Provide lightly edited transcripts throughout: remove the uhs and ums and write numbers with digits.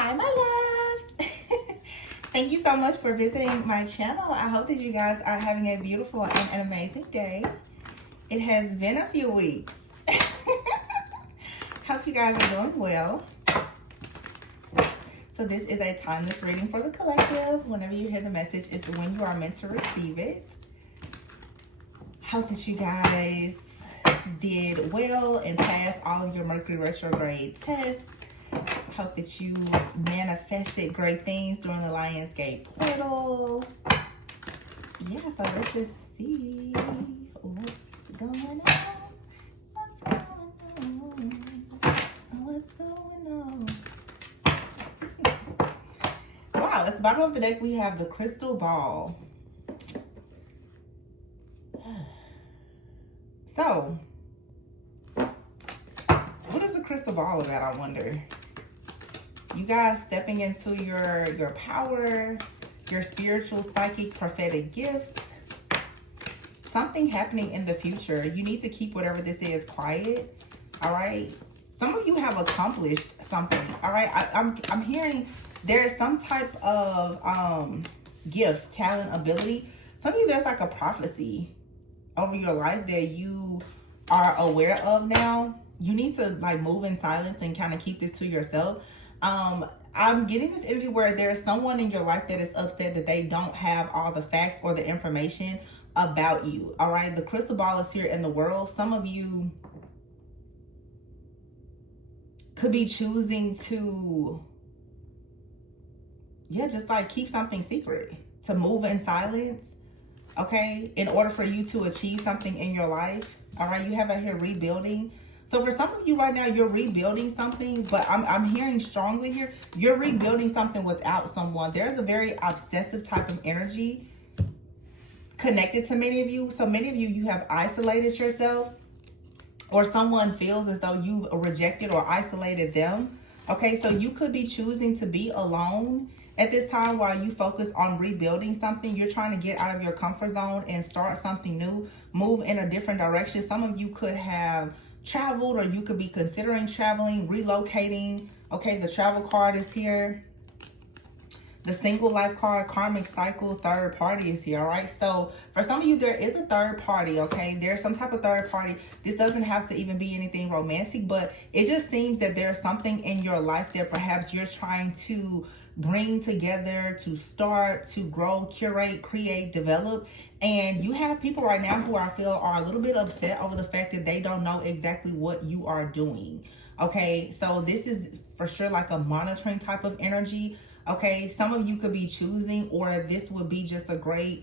Hi, my loves. Thank you so much for visiting my channel. I hope that you guys are having a beautiful and an amazing day. It has been a few weeks. Hope you guys are doing well. So this is a timeless reading for the collective. Whenever you hear the message, it's when you are meant to receive it. Hope that you guys did well and passed all of your Mercury retrograde tests. Hope that you manifested great things during the Lionsgate portal. Yeah, so let's just see what's going on. What's going on? Wow, at the bottom of the deck we have the crystal ball. So, what is the crystal ball about, I wonder? You guys stepping into your power, your spiritual, psychic, prophetic gifts. Something happening in the future. You need to keep whatever this is quiet. All right. Some of you have accomplished something. All right. I'm hearing there's some type of gift, talent, ability. Some of you, there's like a prophecy over your life that you are aware of now. You need to like move in silence and kind of keep this to yourself. I'm getting this energy where there's someone in your life that is upset that they don't have all the facts or the information about you. All right. The crystal ball is here in the world. Some of you could be choosing to, just like keep something secret, to move in silence. Okay. In order for you to achieve something in your life. All right. You have out here rebuilding. So for some of you right now, you're rebuilding something, but I'm hearing strongly here, you're rebuilding something without someone. There's a very obsessive type of energy connected to many of you. So many of you, you have isolated yourself, or someone feels as though you've rejected or isolated them. Okay, so you could be choosing to be alone at this time while you focus on rebuilding something. You're trying to get out of your comfort zone and start something new, move in a different direction. Some of you could have traveled, or you could be considering traveling, relocating. Okay, the travel card is here. The single life card, karmic cycle, third party is here. All right, so for some of you, there is a third party. Okay, there's some type of third party. This doesn't have to even be anything romantic, but it just seems that there's something in your life that perhaps you're trying to bring together, to start, to grow, curate, create, develop. And you have people right now who I feel are a little bit upset over the fact that they don't know exactly what you are doing. Okay, so this is for sure like a monitoring type of energy. Okay, some of you could be choosing, or this would be just a great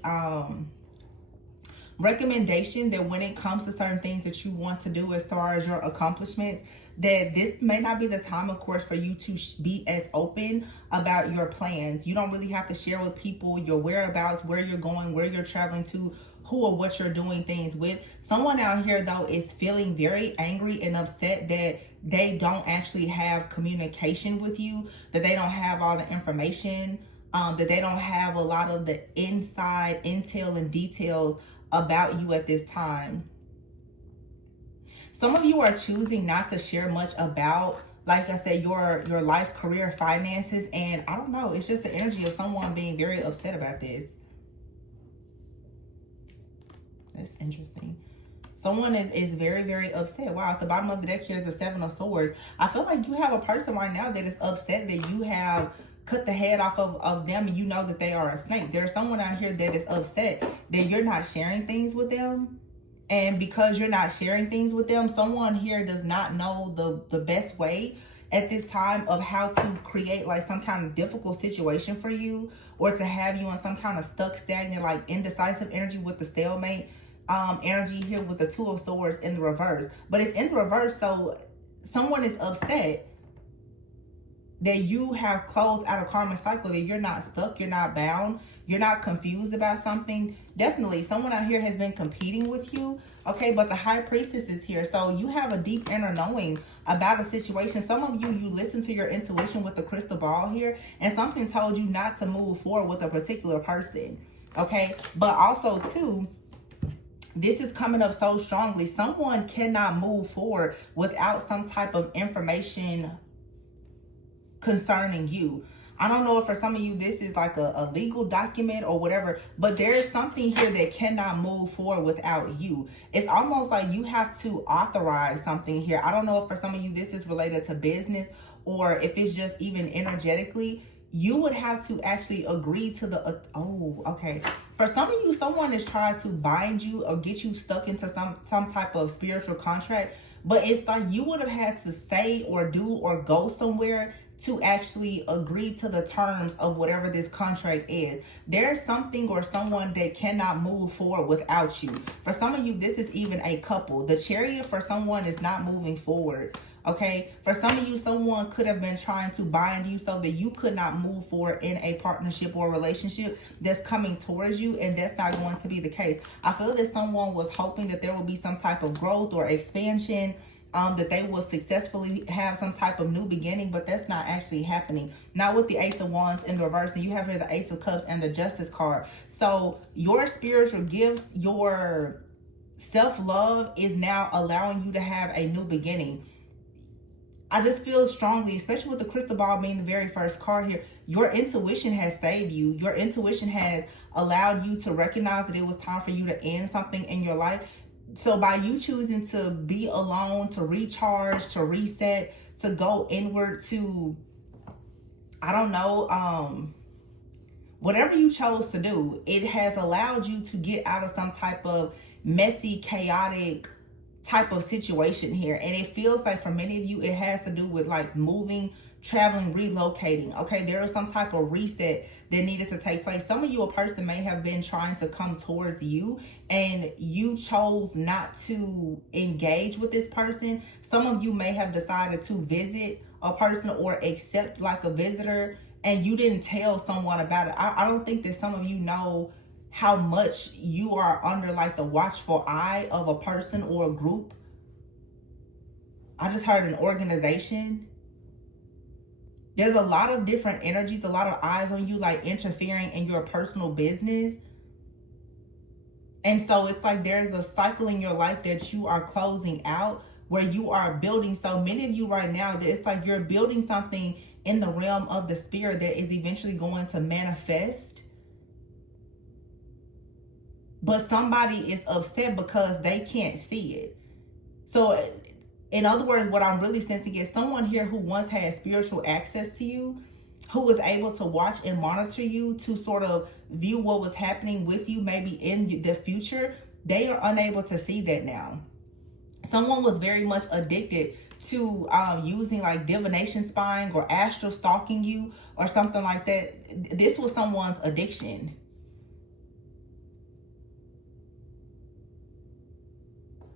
recommendation that when it comes to certain things that you want to do as far as your accomplishments, that this may not be the time, of course, for you to be as open about your plans. You don't really have to share with people your whereabouts, where you're going, where you're traveling to, who or what you're doing things with. Someone out here, though, is feeling very angry and upset that they don't actually have communication with you, that they don't have all the information, that they don't have a lot of the inside intel and details about you at this time. Some of you are choosing not to share much about, like I said, your life, career, finances, and I don't know, it's just the energy of someone being very upset about this. That's interesting. Someone is very, very upset. Wow, at the bottom of the deck here is the Seven of Swords. I feel like you have a person right now that is upset that you have cut the head off of them, and you know that they are a snake. There's someone out here that is upset that you're not sharing things with them. And because you're not sharing things with them, someone here does not know the best way at this time of how to create like some kind of difficult situation for you, or to have you in some kind of stuck, stagnant, like indecisive energy with the stalemate energy here with the Two of Swords in the reverse. But it's in the reverse, so someone is upset that you have closed out a karmic cycle, that you're not stuck, you're not bound, you're not confused about something. Definitely someone out here has been competing with you. Okay, but the High Priestess is here, so you have a deep inner knowing about a situation. Some of you listen to your intuition with the crystal ball here, and something told you not to move forward with a particular person. Okay, but also too, this is coming up so strongly. Someone cannot move forward without some type of information concerning you. I don't know if for some of you this is like a legal document or whatever, but there's something here that cannot move forward without you. It's almost like you have to authorize something here. I don't know if for some of you this is related to business or if it's just even energetically. You would have to actually agree to the, okay. For some of you, someone is trying to bind you or get you stuck into some type of spiritual contract, but it's like you would have had to say or do or go somewhere to actually agree to the terms of whatever this contract is. There's something or someone that cannot move forward without you. For some of you, this is even a couple. The Chariot for someone is not moving forward. Okay, for some of you, someone could have been trying to bind you so that you could not move forward in a partnership or relationship that's coming towards you, and that's not going to be the case. I feel that someone was hoping that there will be some type of growth or expansion, that they will successfully have some type of new beginning, but that's not actually happening. Not with the Ace of Wands in reverse, and you have here the Ace of Cups and the Justice card. So your spiritual gifts, your self-love is now allowing you to have a new beginning. I just feel strongly, especially with the crystal ball being the very first card here, your intuition has saved you. Your intuition has allowed you to recognize that it was time for you to end something in your life. So by you choosing to be alone, to recharge, to reset, to go inward, to, I don't know, whatever you chose to do, it has allowed you to get out of some type of messy, chaotic type of situation here. And it feels like for many of you, it has to do with like moving, traveling, relocating. Okay, there is some type of reset that needed to take place. Some of you, a person may have been trying to come towards you and you chose not to engage with this person. Some of you may have decided to visit a person or accept like a visitor and you didn't tell someone about it. I don't think that some of you know how much you are under like the watchful eye of a person or a group. I just heard an organization. There's a lot of different energies, a lot of eyes on you, like interfering in your personal business. And so it's like there's a cycle in your life that you are closing out where you are building. So many of you right now, it's like you're building something in the realm of the spirit that is eventually going to manifest. But somebody is upset because they can't see it. So in other words, what I'm really sensing is someone here who once had spiritual access to you, who was able to watch and monitor you to sort of view what was happening with you maybe in the future, they are unable to see that now. Someone was very much addicted to using like divination spying or astral stalking you or something like that. This was someone's addiction.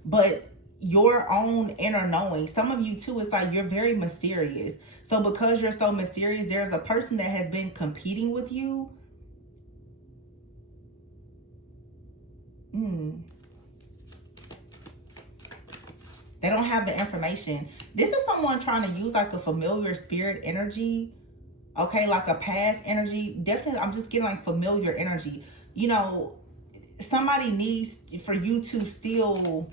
But your own inner knowing, some of you too, it's like you're very mysterious. So because you're so mysterious, there's a person that has been competing with you. They don't have the information. This is someone trying to use like a familiar spirit energy. Okay, like a past energy. Definitely, I'm just getting like familiar energy. You know, somebody needs for you to still...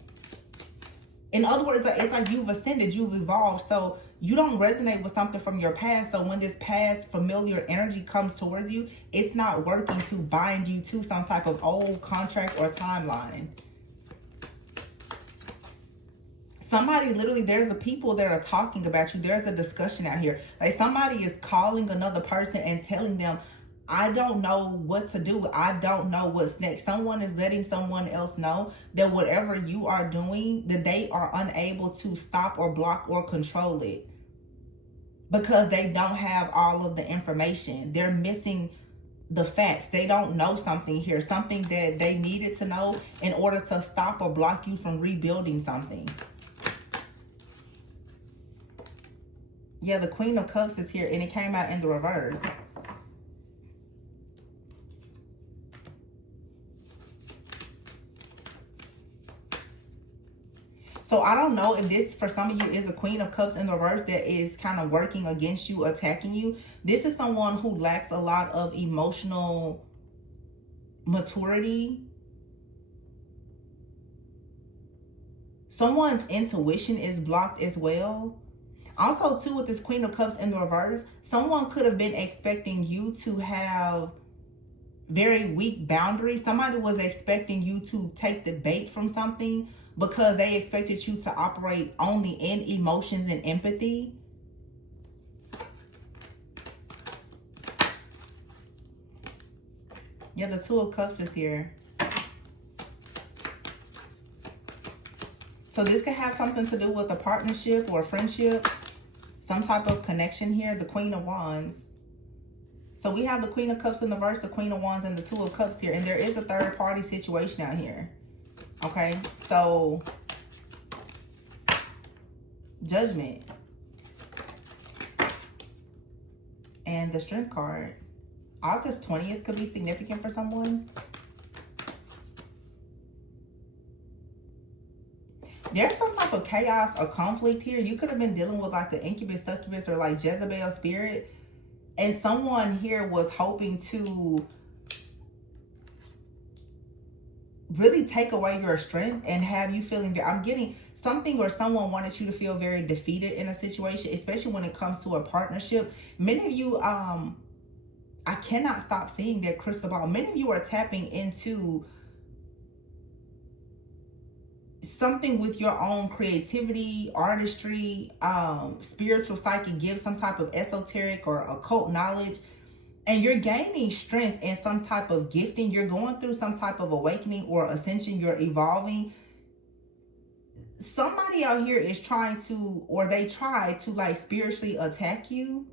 In other words, it's like you've ascended, you've evolved. So you don't resonate with something from your past. So when this past familiar energy comes towards you, it's not working to bind you to some type of old contract or timeline. Somebody literally, there's a people that are talking about you. There's a discussion out here. Like somebody is calling another person and telling them, I don't know what to do. I don't know what's next. Someone is letting someone else know that whatever you are doing, that they are unable to stop or block or control it because they don't have all of the information. They're missing the facts. They don't know something here, something that they needed to know in order to stop or block you from rebuilding something. Yeah, the Queen of Cups is here and it came out in the reverse. So I don't know if this, for some of you, is a Queen of Cups in the reverse that is kind of working against you, attacking you. This is someone who lacks a lot of emotional maturity. Someone's intuition is blocked as well. Also, too, with this Queen of Cups in the reverse, someone could have been expecting you to have very weak boundaries. Somebody was expecting you to take the bait from something because they expected you to operate only in emotions and empathy. Yeah, the Two of Cups is here. So this could have something to do with a partnership or a friendship, some type of connection here. The Queen of Wands. So we have the Queen of Cups in the reverse, the Queen of Wands, and the Two of Cups here. And there is a third party situation out here. Okay, so Judgment. And the Strength card. August 20th could be significant for someone. There's some type of chaos or conflict here. You could have been dealing with like an incubus, succubus, or like Jezebel spirit. And someone here was hoping to really take away your strength and have you feeling, I'm getting something where someone wanted you to feel very defeated in a situation, especially when it comes to a partnership. Many of you, I cannot stop seeing that crystal ball. Many of you are tapping into something with your own creativity, artistry, spiritual psychic gifts, some type of esoteric or occult knowledge, and you're gaining strength in some type of gifting. You're going through some type of awakening or ascension. You're evolving. Somebody out here is trying to, or they try to like spiritually attack you.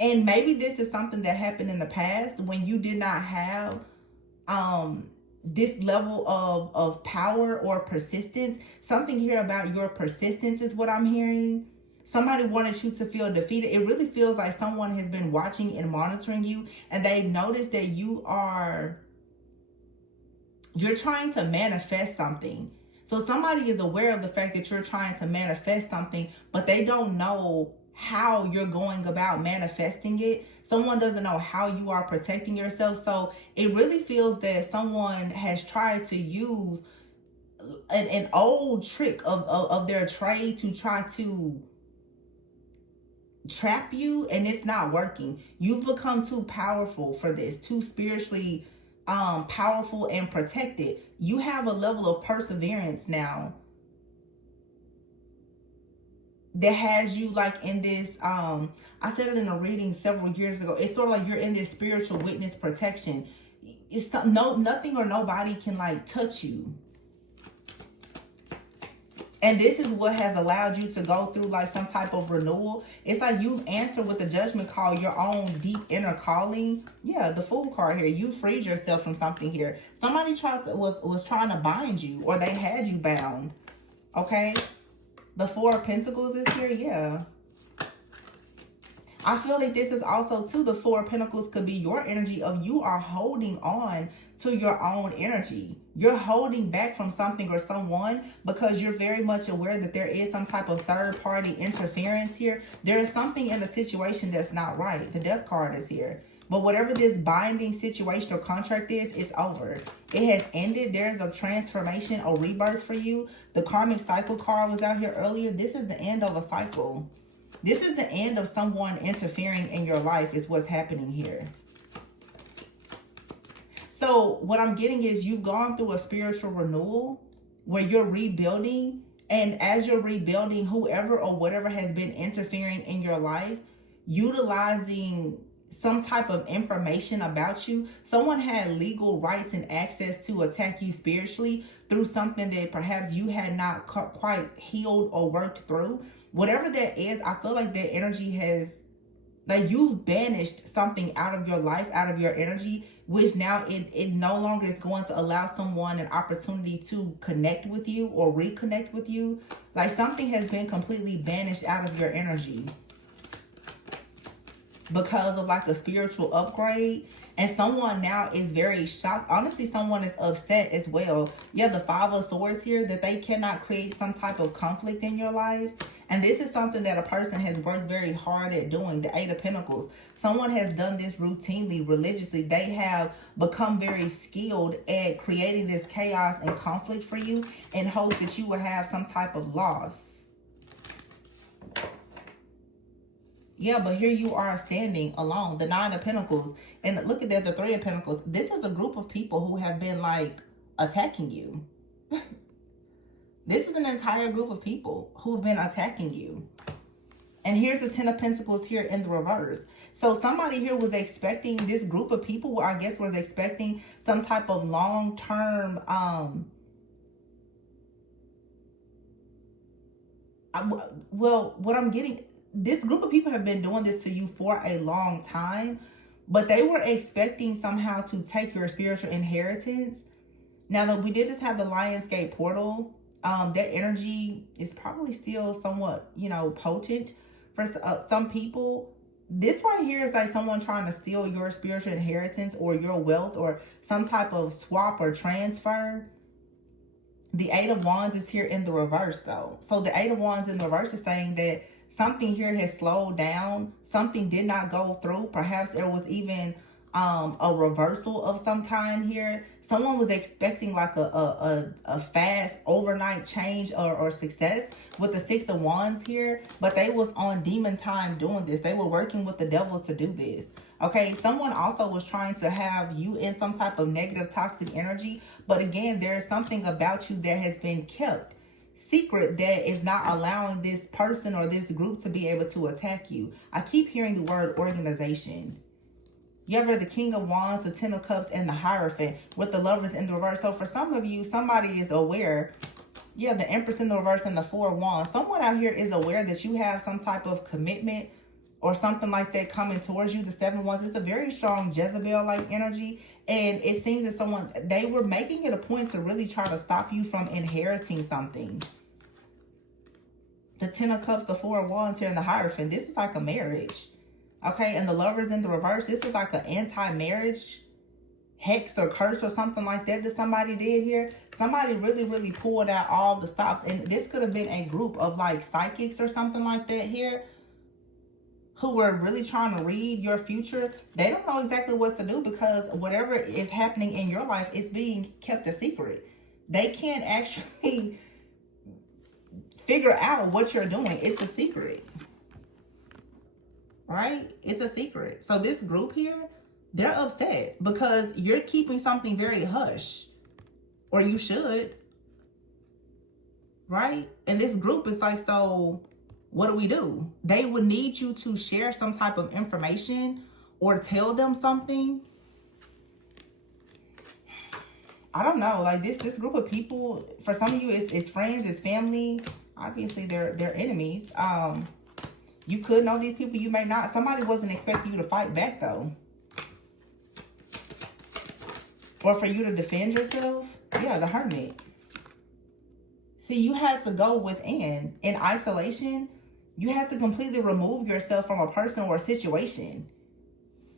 And maybe this is something that happened in the past when you did not have this level of power or persistence. Something here about your persistence is what I'm hearing. Somebody wanted you to feel defeated. It really feels like someone has been watching and monitoring you, and they've noticed that you're trying to manifest something. So somebody is aware of the fact that you're trying to manifest something, but they don't know how you're going about manifesting it. Someone doesn't know how you are protecting yourself. So it really feels that someone has tried to use an old trick of their trade to try to trap you, and it's not working. You've become too powerful for this, too spiritually powerful and protected. You have a level of perseverance now that has you like in this, I said it in a reading several years ago. It's sort of like you're in this spiritual witness protection. It's nothing or nobody can like touch you. And this is what has allowed you to go through like some type of renewal. It's like you've answered with the Judgment call, your own deep inner calling. Yeah, the Fool card here. You freed yourself from something here. Somebody was trying to bind you, or they had you bound. Okay. The Four of Pentacles is here. Yeah. I feel like this is also too, the Four of Pentacles could be your energy of you are holding on to your own energy. You're holding back from something or someone because you're very much aware that there is some type of third party interference here. There is something in the situation that's not right. The Death card is here. But whatever this binding situation or contract is, it's over. It has ended. There's a transformation or rebirth for you. The Karmic Cycle card was out here earlier. This is the end of a cycle. This is the end of someone interfering in your life is what's happening here. So what I'm getting is you've gone through a spiritual renewal where you're rebuilding. And as you're rebuilding, whoever or whatever has been interfering in your life, utilizing some type of information about you. Someone had legal rights and access to attack you spiritually through something that perhaps you had not quite healed or worked through. Whatever that is, I feel like that energy has, like you've banished something out of your life, out of your energy, which now it no longer is going to allow someone an opportunity to connect with you or reconnect with you. Like something has been completely banished out of your energy because of like a spiritual upgrade. And someone now is very shocked. Honestly, someone is upset as well. Yeah, the Five of Swords here, that they cannot create some type of conflict in your life. And this is something that a person has worked very hard at doing. The Eight of Pentacles. Someone has done this routinely, religiously. They have become very skilled at creating this chaos and conflict for you in hopes that you will have some type of loss. Yeah, but here you are standing alone. The Nine of Pentacles. And look at that, the Three of Pentacles. This is a group of people who have been like attacking you. This is an entire group of people who've been attacking you. And here's the Ten of Pentacles here in the reverse. So somebody here was expecting, this group of people, I guess, was expecting some type of long-term, well, what I'm getting, this group of people have been doing this to you for a long time, but they were expecting somehow to take your spiritual inheritance. Now, that we did just have the Lionsgate portal, that energy is probably still somewhat, you know, potent for some people. This right here is like someone trying to steal your spiritual inheritance or your wealth or some type of swap or transfer. The Eight of Wands is here in the reverse though. So the Eight of Wands in the reverse is saying that something here has slowed down. Something did not go through. Perhaps there was even a reversal of some kind here. Someone was expecting like a fast overnight change or success with the Six of Wands here, but they was on demon time doing this. They were working with the devil to do this. Okay, someone also was trying to have you in some type of negative toxic energy, but again, there's something about you that has been kept secret that is not allowing this person or this group to be able to attack you. I keep hearing the word organization. You ever the King of Wands, the Ten of Cups, and the Hierophant with the Lovers in the reverse. So for some of you, somebody is aware. Yeah, the Empress in the reverse and the Four of Wands. Someone out here is aware that you have some type of commitment or something like that coming towards you. The Seven of Wands is a very strong Jezebel-like energy. And it seems that someone, they were making it a point to really try to stop you from inheriting something. The Ten of Cups, the Four of Wands here, and the Hierophant. This is like a marriage. Okay, and the Lovers in the reverse, this is like an anti-marriage hex or curse or something like that somebody did here. Somebody really, really pulled out all the stops. And this could have been a group of like psychics or something like that here who were really trying to read your future. They don't know exactly what to do because whatever is happening in your life is being kept a secret. They can't actually figure out what you're doing. It's a secret. Right? It's a secret. So this group here, they're upset because you're keeping something very hush, or you should, right? And this group is like, so what do we do? They would need you to share some type of information or tell them something. I don't know, like this group of people, for some of you, it's friends, it's family. Obviously, they're enemies. You could know these people, you may not. Somebody wasn't expecting you to fight back, though. Or for you to defend yourself. Yeah, the Hermit. See, you had to go within. In isolation, you had to completely remove yourself from a person or a situation.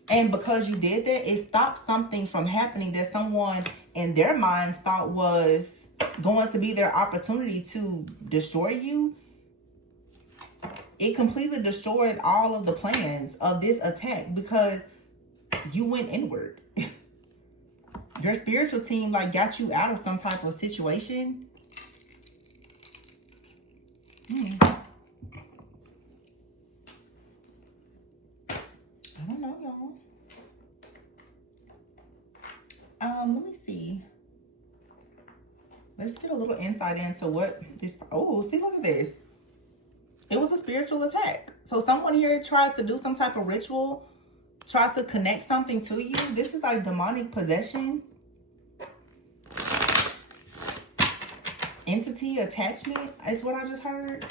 And because you did that, it stopped something from happening that someone in their minds thought was going to be their opportunity to destroy you. It completely destroyed all of the plans of this attack because you went inward. Your spiritual team like got you out of some type of situation. I don't know, y'all. Let me see. Let's get a little insight into what this. Oh, see, look at this. It was a spiritual attack. So someone here tried to do some type of ritual, tried to connect something to you. This is like demonic possession. Entity attachment is what I just heard.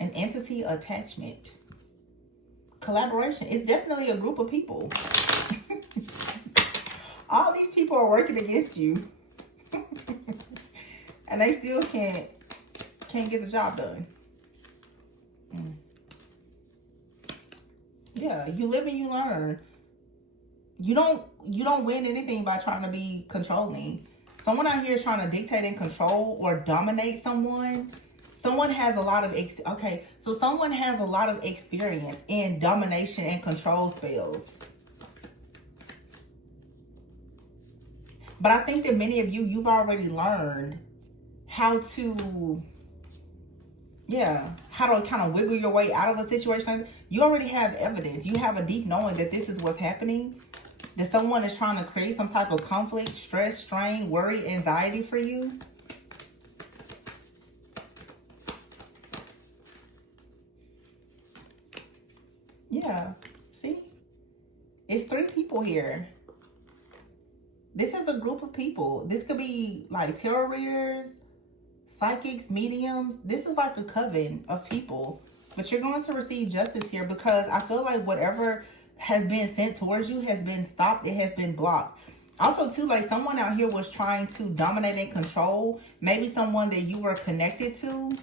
An entity attachment. Collaboration. It's definitely a group of people. All these people are working against you. And they still can't get the job done. Yeah, you live and you learn. You don't win anything by trying to be controlling. Someone out here is trying to dictate and control or dominate someone. Someone has a lot of someone has a lot of experience in domination and control spells. But I think that many of you've already learned how to, Yeah, how to kind of wiggle your way out of a situation. You already have evidence. You have a deep knowing that this is what's happening. That someone is trying to create some type of conflict, stress, strain, worry, anxiety for you. Yeah, see? It's 3 people here. This is a group of people. This could be like tarot readers, psychics, mediums. This is like a coven of people. But you're going to receive justice here because I feel like whatever has been sent towards you has been stopped. It has been blocked. Also, too, like someone out here was trying to dominate and control. Maybe someone that you were connected to.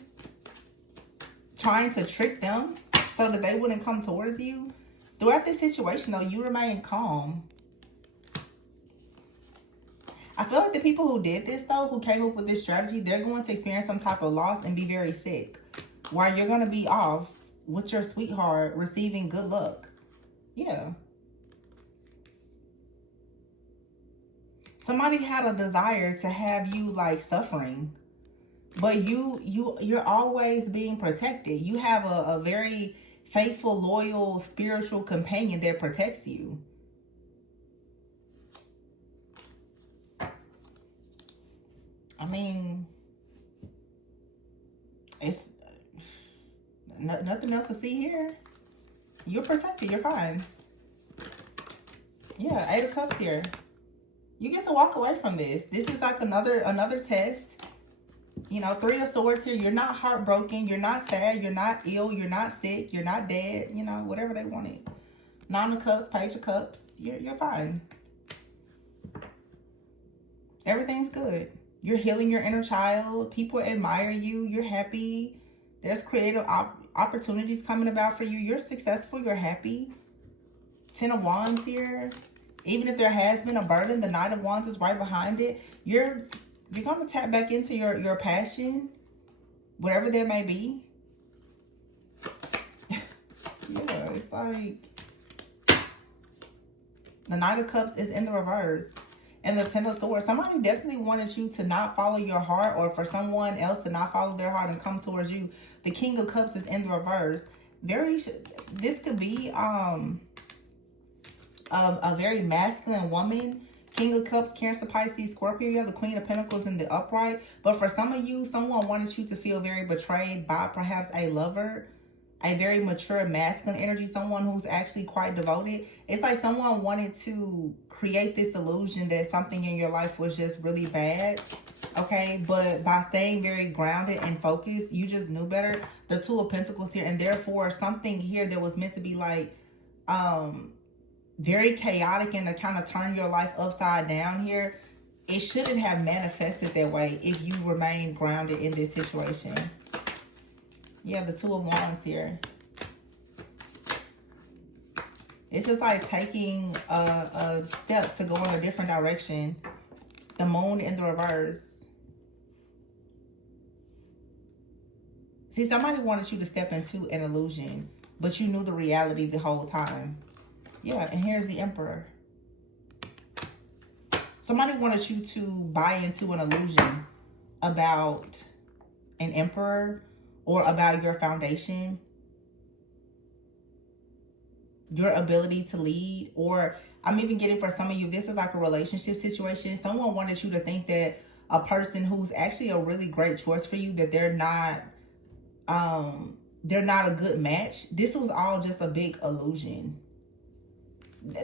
Trying to trick them so that they wouldn't come towards you. Throughout this situation, though, you remain calm. I feel like the people who did this, though, who came up with this strategy, they're going to experience some type of loss and be very sick. While you're going to be off with your sweetheart receiving good luck. Yeah. Somebody had a desire to have you, like, suffering. But you're always being protected. You have a very faithful, loyal, spiritual companion that protects you. I mean, it's nothing else to see here. You're protected. You're fine. Yeah, 8 of Cups here. You get to walk away from this. This is like another test. You know, 3 of Swords here. You're not heartbroken. You're not sad. You're not ill. You're not sick. You're not dead. You know, whatever they wanted. 9 of Cups, Page of Cups. You're fine. Everything's good. You're healing your inner child. People admire you. You're happy. There's creative opportunities coming about for you. You're successful. You're happy. 10 of Wands here. Even if there has been a burden, the Knight of Wands is right behind it. You're going to tap back into your passion, whatever that may be. Yeah, it's like the Knight of Cups is in the reverse. And the 10 of Swords, somebody definitely wanted you to not follow your heart, or for someone else to not follow their heart and come towards you. The King of Cups is in the reverse. This could be a very masculine woman. King of Cups, Cancer, Pisces, Scorpio. You have the Queen of Pentacles in the upright. But for some of you, someone wanted you to feel very betrayed by perhaps a lover. A very mature masculine energy. Someone who's actually quite devoted. It's like someone wanted to create this illusion that something in your life was just really bad. Okay, but by staying very grounded and focused, you just knew better. The 2 of Pentacles here. And therefore, something here that was meant to be like very chaotic and to kind of turn your life upside down here, it shouldn't have manifested that way if you remain grounded in this situation. Yeah, the 2 of Wands here. It's just like taking a step to go in a different direction. The Moon in the reverse. See, somebody wanted you to step into an illusion, but you knew the reality the whole time. Yeah, and here's the Emperor. Somebody wanted you to buy into an illusion about an emperor or about your foundation, your ability to lead. Or I'm even getting for some of you, this is like a relationship situation. Someone wanted you to think that a person who's actually a really great choice for you, that they're not a good match. This was all just a big illusion.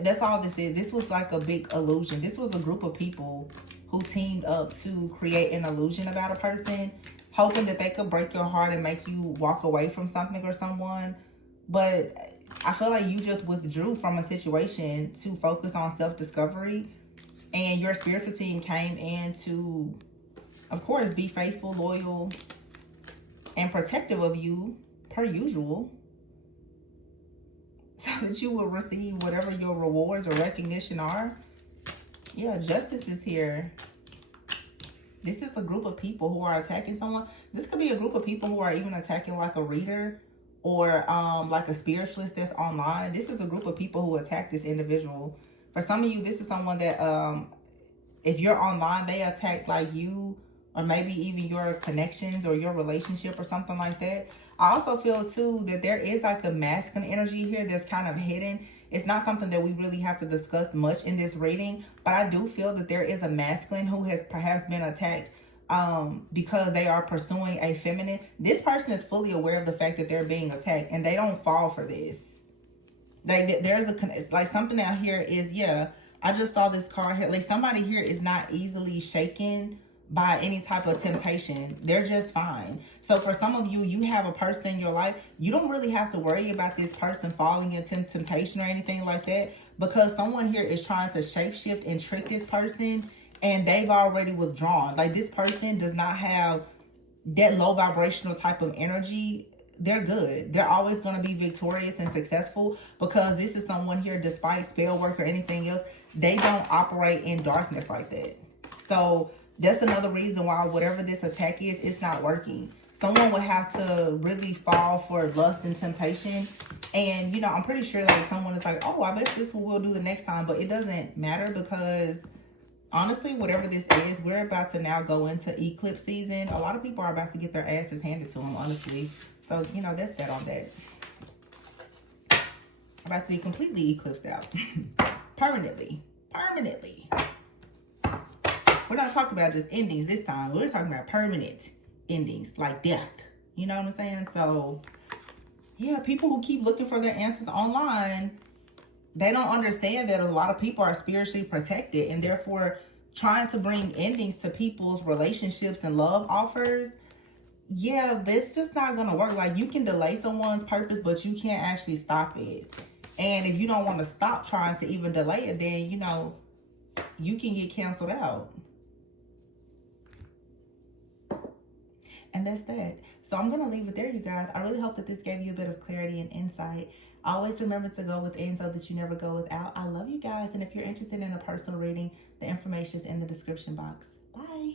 That's all this is. This was like a big illusion. This was a group of people who teamed up to create an illusion about a person, hoping that they could break your heart and make you walk away from something or someone. But I feel like you just withdrew from a situation to focus on self-discovery, and your spiritual team came in to, of course, be faithful, loyal, and protective of you per usual, so that you will receive whatever your rewards or recognition are. Yeah, justice is here. This is a group of people who are attacking someone. This could be a group of people who are even attacking like a reader or like a spiritualist that's online. This is a group of people who attack this individual. For some of you, this is someone that if you're online, they attacked like you or maybe even your connections or your relationship or something like that. I also feel too that there is like a masculine energy here that's kind of hidden. It's not something that we really have to discuss much in this reading, but I do feel that there is a masculine who has perhaps been attacked because they are pursuing a feminine. This person is fully aware of the fact that they're being attacked, and they don't fall for this. There's it's like something out here is, yeah, I just saw this card here. Like somebody here is not easily shaken by any type of temptation. They're just fine. So for some of you, you have a person in your life. You don't really have to worry about this person falling into temptation or anything like that, because someone here is trying to shapeshift and trick this person, and they've already withdrawn. Like this person does not have that low vibrational type of energy. They're good. They're always going to be victorious and successful, because this is someone here, despite spell work or anything else, they don't operate in darkness like that. So that's another reason why whatever this attack is, it's not working. Someone would have to really fall for lust and temptation. And, you know, I'm pretty sure that someone is like, oh, I bet this is what we'll do the next time. But it doesn't matter, because honestly, whatever this is, we're about to now go into eclipse season. A lot of people are about to get their asses handed to them, honestly. So, you know, that's that on that. I'm about to be completely eclipsed out. Permanently. Permanently. We're not talking about just endings this time. We're talking about permanent endings, like death. You know what I'm saying? So, yeah, people who keep looking for their answers online, they don't understand that a lot of people are spiritually protected, and therefore trying to bring endings to people's relationships and love offers. Yeah, that's just not going to work. Like, you can delay someone's purpose, but you can't actually stop it. And if you don't want to stop trying to even delay it, then, you know, you can get canceled out. And that's that. So I'm going to leave it there, you guys. I really hope that this gave you a bit of clarity and insight. Always remember to go within so that you never go without. I love you guys. And if you're interested in a personal reading, the information is in the description box. Bye.